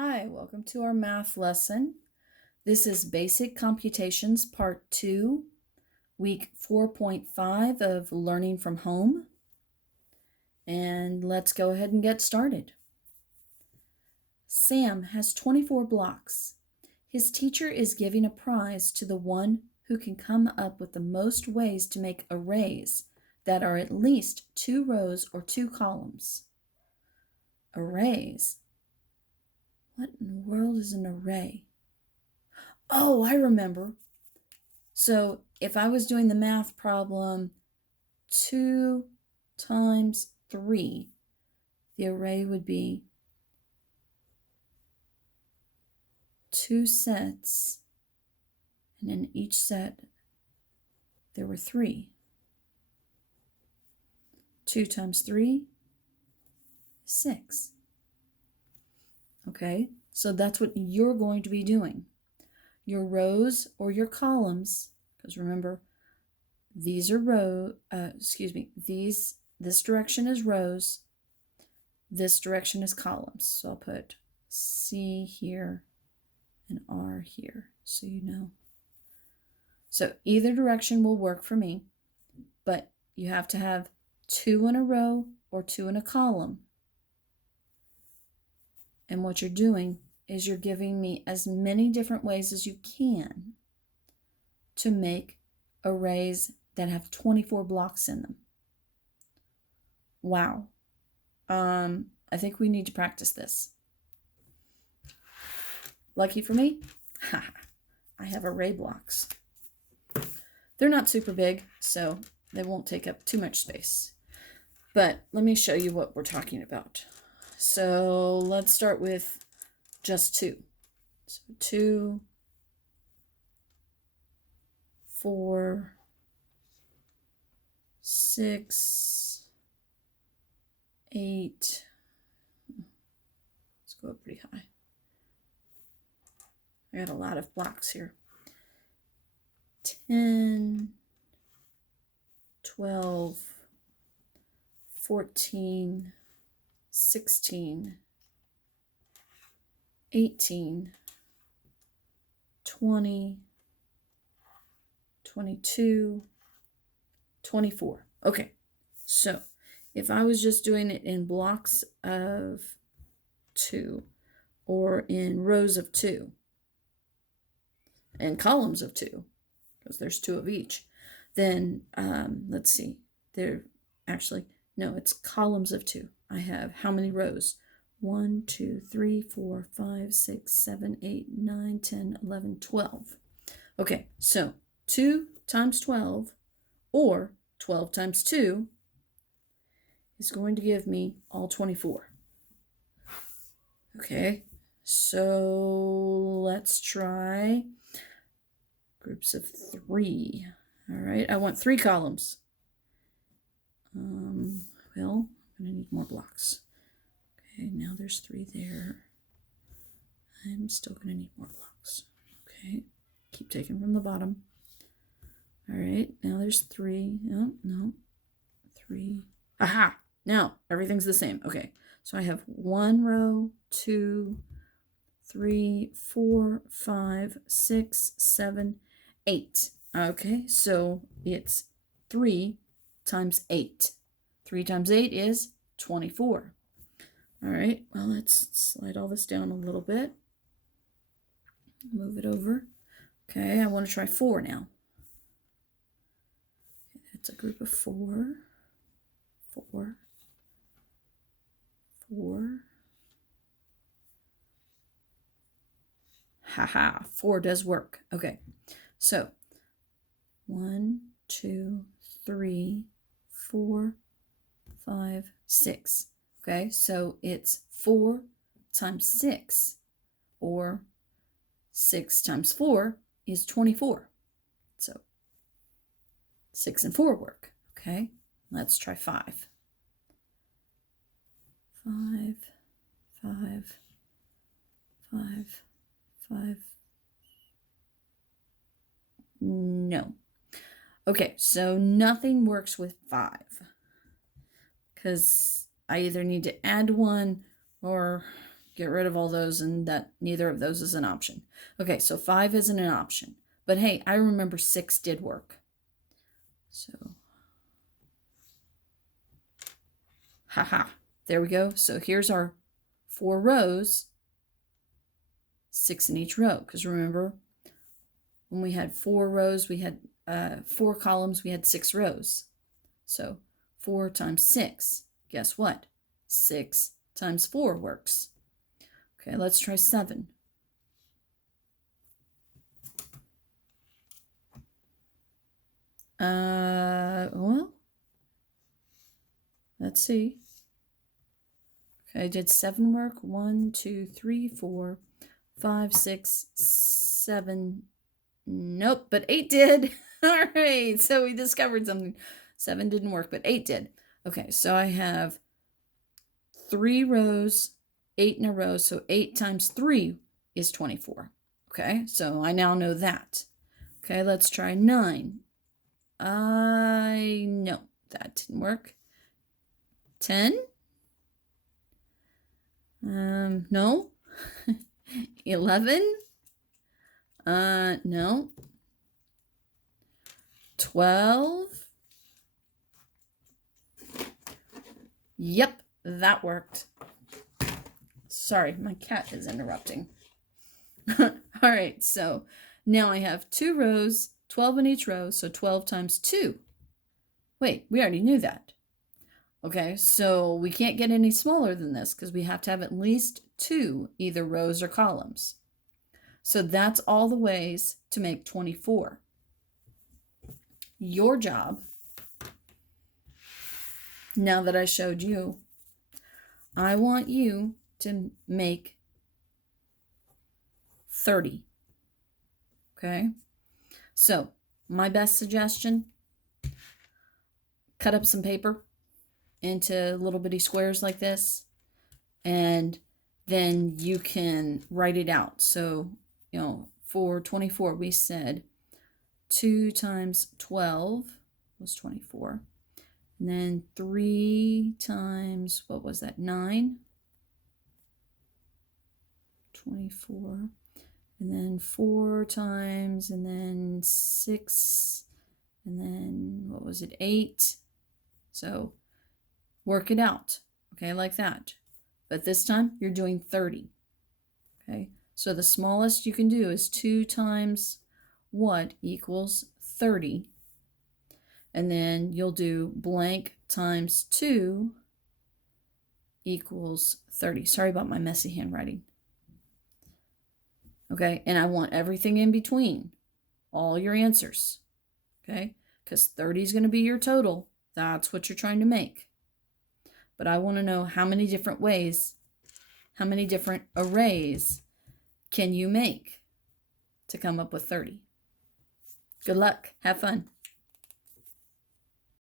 Hi, welcome to our math lesson. This is Basic Computations Part 2, Week 4.5 of Learning from Home. And let's go ahead and get started. Sam has 24 blocks. His teacher is giving a prize to the one who can come up with the most ways to make arrays that are at least 2 rows or 2 columns. Arrays. What in the world is an array? Oh, I remember. So if I was doing the math problem 2 times 3, the array would be 2 sets, and in each set there were 3. 2 times 3 is 6. Okay, so that's what you're going to be doing. Your rows or your columns, because remember, these are this direction is rows, this direction is columns. So I'll put C here and R here, so you know. So either direction will work for me, but you have to have 2 in a row or 2 in a column. And what you're doing is you're giving me as many different ways as you can to make arrays that have 24 blocks in them. Wow. I think we need to practice this. Lucky for me, I have array blocks. They're not super big, so they won't take up too much space. But let me show you what we're talking about. So let's start with just 2. So 2, 4, 6, 8. Let's go up pretty high. I got a lot of blocks here. 10, 12, 14, 16, 18, 20, 22, 24. Okay, so if I was just doing it in blocks of 2 or in rows of 2 and columns of 2, because there's 2 of each, then let's see, it's columns of 2. I have how many rows? 1, 2, 3, 4, 5, 6, 7, 8, 9, 10, 11, 12. Okay, so 2 times 12 or 12 times 2 is going to give me all 24. Okay, so let's try groups of 3. All right, I want 3 columns. Well, I'm going to need more blocks. Okay, now there's 3 there. I'm still going to need more blocks. Okay, keep taking from the bottom. All right, now there's 3. Oh, no, 3. Aha! Now everything's the same. Okay, so I have 1 row, 2, 3, 4, 5, 6, 7, 8. Okay, so it's 3 times 8. 3 times 8 is 24. All right, well, let's slide all this down a little bit. Move it over. Okay, I want to try 4 now. It's a group of 4. 4. 4. Haha, 4 does work. Okay, so 1, 2, 3, 4, 5, 6. Okay, so it's 4 times 6, or 6 times 4 is 24. So 6 and 4 work. Okay, let's try 5. 5, 5, 5, 5. No. Okay, so nothing works with 5 because I either need to add 1 or get rid of all those, and that neither of those is an option. Okay, so 5 isn't an option. But hey, I remember 6 did work. So, haha, there we go. So here's our 4 rows, 6 in each row. Because remember, when we had 4 rows, we had 4 columns, we had 6 rows. So 4 times 6, guess what? 6 times 4 works. Okay, let's try 7. Well, let's see. Okay, did 7 work? 1, 2, 3, 4, 5, 6, 7. Nope, but 8 did. All right, so we discovered something. 7 didn't work, but 8 did. Okay, so I have 3 rows, 8 in a row, so 8 times 3 is 24. Okay, so I now know that. Okay, let's try 9. No, that didn't work. 10? No. 11? No. 12? Yep, that worked. Sorry, my cat is interrupting. All right, so now I have 2 rows, 12 in each row, so 12 times 2. Wait, we already knew that. Okay, so we can't get any smaller than this because we have to have at least 2 either rows or columns. So that's all the ways to make 24. Your job, now that I showed you, I want you to make 30. Okay? So, my best suggestion, cut up some paper into little bitty squares like this, and then you can write it out. So, for 24, we said 2 times 12 was 24. And then 3 times, what was that, 9? 24. And then 4 times, and then 6, and then, what was it, 8? So, work it out, okay, like that. But this time, you're doing 30, okay? So the smallest you can do is 2 times what equals 30. And then you'll do blank times 2 equals 30. Sorry about my messy handwriting. Okay, and I want everything in between, all your answers, okay? Because 30 is going to be your total. That's what you're trying to make. But I want to know how many different ways, how many different arrays can you make to come up with 30. Good luck. Have fun.